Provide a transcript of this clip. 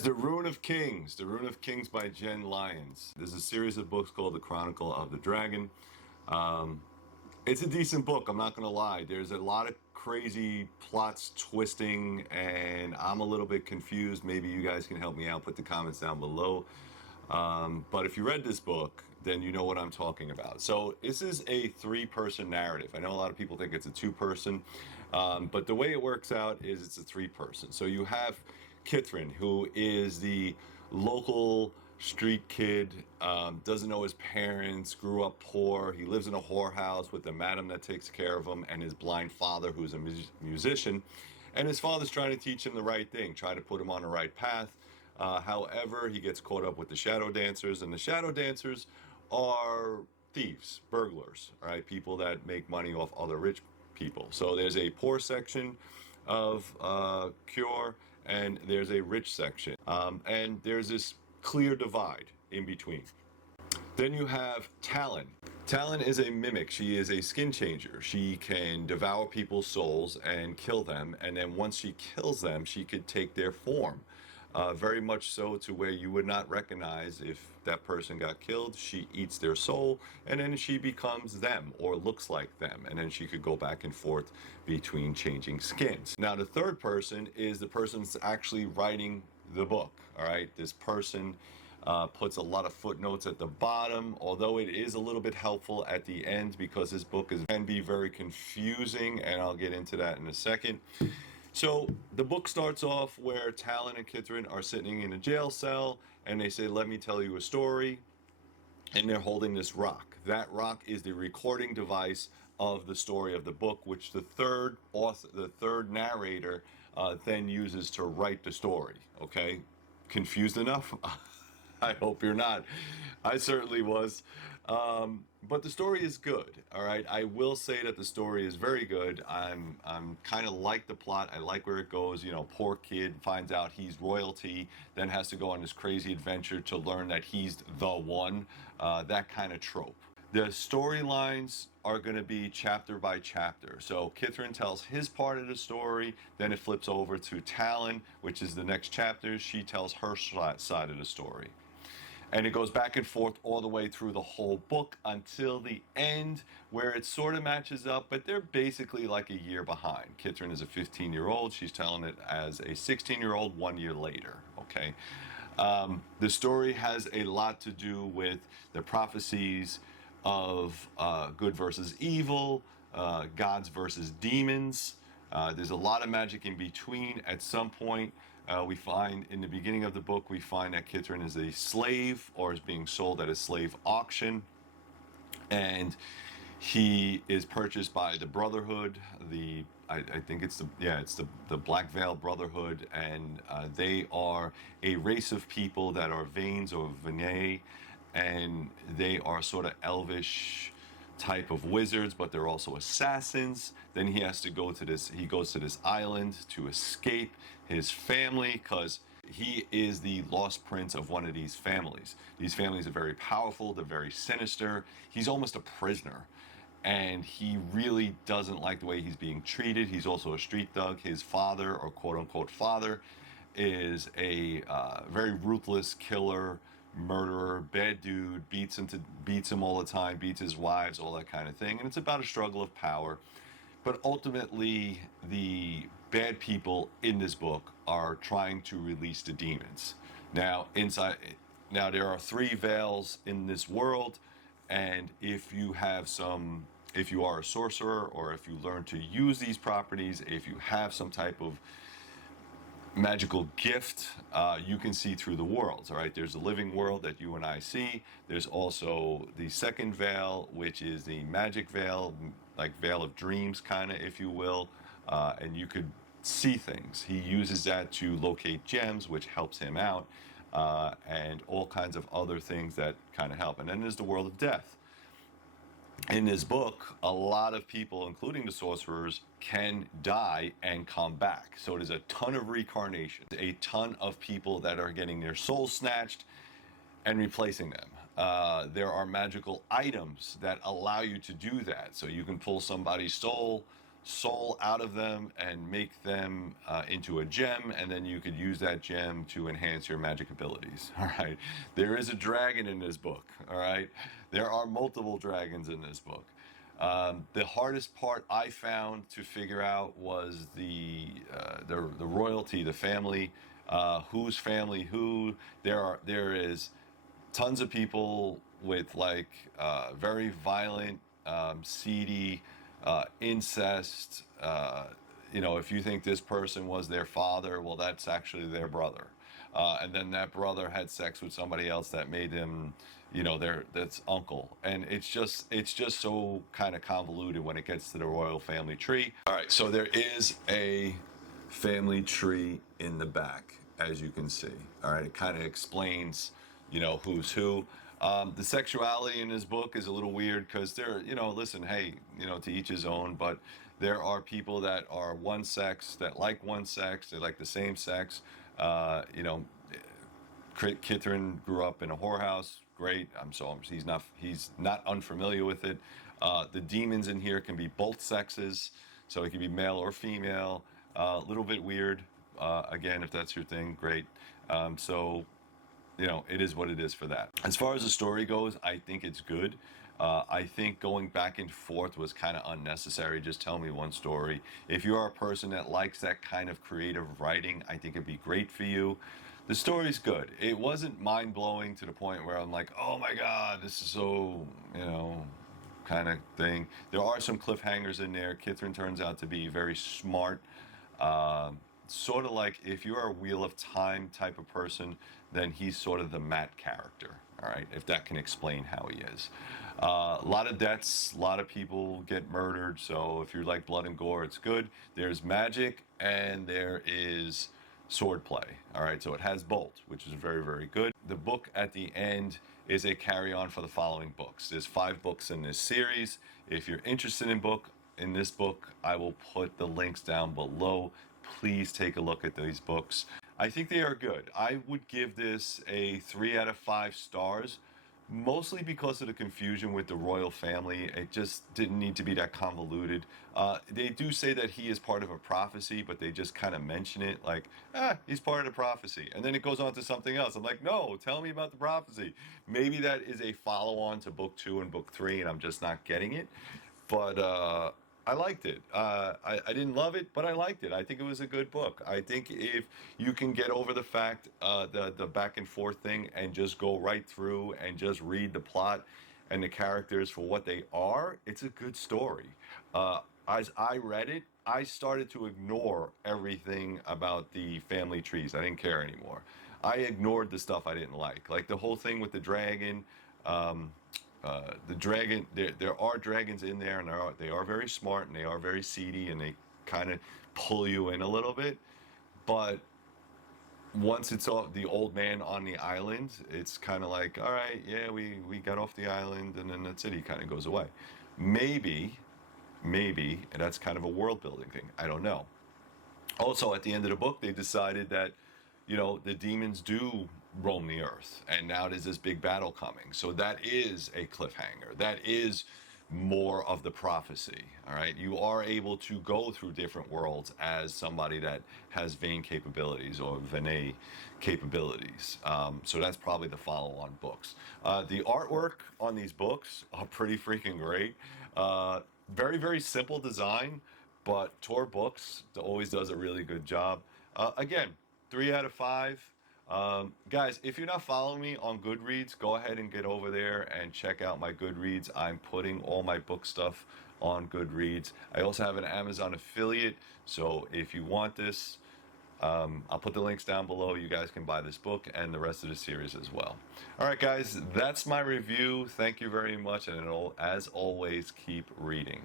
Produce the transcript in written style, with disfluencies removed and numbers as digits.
Guys, The Rune of Kings. The Rune of Kings by Jenn Lyons. There's a series of books called The Chronicle of the Dragon. It's a decent book, I'm not going to lie. There's a lot of crazy plots twisting, and I'm a little bit confused. Maybe you guys can help me out. Put the comments down below. But if you read this book, then you know what I'm talking about. So this is a three-person narrative. I know a lot of people think it's a two-person, but the way it works out is it's a three-person. So you have Kihrin, who is the local street kid, doesn't know his parents, grew up poor. He lives in a whorehouse with the madam that takes care of him and his blind father, who's a musician. And his father's trying to teach him the right thing, try to put him on the right path. However, he gets caught up with the shadow dancers, and the shadow dancers are thieves, burglars, right? People that make money off other rich people. So there's a poor section of Cure, and there's a rich section. And there's this clear divide in between. Then you have Talon. Talon is a mimic. She is a skin changer. She can devour people's souls and kill them, and then once she kills them, she could take their form. Very much so to where you would not recognize if that person got killed. She eats their soul, and then she becomes them or looks like them, and then she could go back and forth between changing skins. Now the third person is the person that's actually writing the book. All right, this person puts a lot of footnotes at the bottom, although it is a little bit helpful at the end because this book can be very confusing, and I'll get into that in a second. So the book starts off where Talon and Kihrin are sitting in a jail cell, and they say, "Let me tell you a story," and they're holding this rock. That rock is the recording device of the story of the book, which the third author, the third narrator, then uses to write the story. Okay, confused enough? I hope you're not. I certainly was. But the story is good. All right. I will say that the story is very good. I'm kind of like the plot. I like where it goes. You know, poor kid finds out he's royalty, then has to go on this crazy adventure to learn that he's the one. That kind of trope. The storylines are going to be chapter by chapter. So Kihrin tells his part of the story, then it flips over to Talon, which is the next chapter. She tells her side of the story. And it goes back and forth all the way through the whole book until the end, where it sort of matches up, but they're basically like a year behind. Kihrin is a 15-year-old. She's telling it as a 16-year-old 1 year later, okay? The story has a lot to do with the prophecies of good versus evil, gods versus demons. There's a lot of magic in between. At some point, we find in the beginning of the book, we find that Kihrin is a slave or is being sold at a slave auction. And he is purchased by the Brotherhood, I think it's the Black Veil Brotherhood, and they are a race of people that are Vanes or Venae, and they are sort of elvish type of wizards, but they're also assassins. Then he has to go to he goes to this island to escape his family because he is the lost prince of one of these families. These families are very powerful, they're very sinister. He's almost a prisoner, and he really doesn't like the way he's being treated. He's also a street thug. His father, or quote unquote father, is a very ruthless killer, murderer, bad dude, beats him all the time, beats his wives, all that kind of thing. And it's about a struggle of power. But ultimately, the bad people in this book are trying to release the demons. Now there are 3 veils in this world, and if you are a sorcerer, or if you learn to use these properties, if you have some type of magical gift, you can see through the worlds. All right, there's a living world that you and I see. There's also the second veil, which is the magic veil, like veil of dreams, kind of, if you will, and you could see things. He uses that to locate gems, which helps him out, and all kinds of other things that kind of help. And then there's the world of death. In this book, a lot of people, including the sorcerers, can die and come back. So there's a ton of reincarnation, a ton of people that are getting their souls snatched and replacing them. There are magical items that allow you to do that. So you can pull somebody's soul soul out of them and make them into a gem, and then you could use that gem to enhance your magic abilities. All right, there is a dragon in this book. All right, there are multiple dragons in this book. The hardest part I found to figure out was the royalty, the family, whose family who. There is tons of people with like very violent, seedy, incest. If you think this person was their father, well, that's actually their brother. And then that brother had sex with somebody else that made him, that's uncle. And it's just so kind of convoluted when it gets to the royal family tree. All right, so there is a family tree in the back, as you can see. All right, it kind of explains, who's who. The sexuality in this book is a little weird because listen, hey, to each his own, but there are people that are one sex, that like one sex, they like the same sex. Kihrin grew up in a whorehouse. Great. He's not unfamiliar with it. The demons in here can be both sexes, so it can be male or female. A little bit weird. Again, if that's your thing, great. It is what it is for that. As far as the story goes, I think it's good. I think going back and forth was kind of unnecessary. Just tell me one story. If you are a person that likes that kind of creative writing, I think it'd be great for you. The story's good. It wasn't mind-blowing to the point where I'm like, oh my God, this is so, kind of thing. There are some cliffhangers in there. Kihrin turns out to be very smart. Sort of like if you're a Wheel of Time type of person, then he's sort of the Matt character, all right, if that can explain how he is. A lot of deaths, a lot of people get murdered, so if you like blood and gore, it's good. There's magic and there is swordplay, all right, so it has both, which is very, very good. The book at the end is a carry-on for the following books. There's 5 books in this series. If you're interested in this book, I will put the links down below. Please take a look at these books. I think they are good. I would give this a 3 out of 5 stars, mostly because of the confusion with the royal family. It just didn't need to be that convoluted. They do say that he is part of a prophecy, but they just kind of mention it like, he's part of the prophecy. And then it goes on to something else. I'm like, no, tell me about the prophecy. Maybe that is a follow-on to book 2 and book 3, and I'm just not getting it. But I liked it. I didn't love it, but I liked it. I think it was a good book. I think if you can get over the fact, the back and forth thing, and just go right through and just read the plot and the characters for what they are, it's a good story. As I read it, I started to ignore everything about the family trees. I didn't care anymore. I ignored the stuff I didn't like the whole thing with the dragon. The dragon, there are dragons in there, and they are very smart, and they are very seedy, and they kind of pull you in a little bit. But once it's all the old man on the island, it's kind of like, all right, yeah, we got off the island, and then that's it. He kind of goes away. Maybe, and that's kind of a world building thing. I don't know. Also, at the end of the book, they decided that, the demons do roam the earth, and now there's this big battle coming. So that is a cliffhanger. That is more of the prophecy. All right, you are able to go through different worlds as somebody that has vein capabilities or venet capabilities. So that's probably the follow-on books. The artwork on these books are pretty freaking great. Very, very simple design, but Tor Books always does a really good job. Again, 3 out of 5. Guys, if you're not following me on Goodreads, go ahead and get over there and check out my Goodreads. I'm putting all my book stuff on Goodreads. I also have an Amazon affiliate, so if you want this, I'll put the links down below. You guys can buy this book and the rest of the series as well. All right, guys, that's my review. Thank you very much, and as always, keep reading.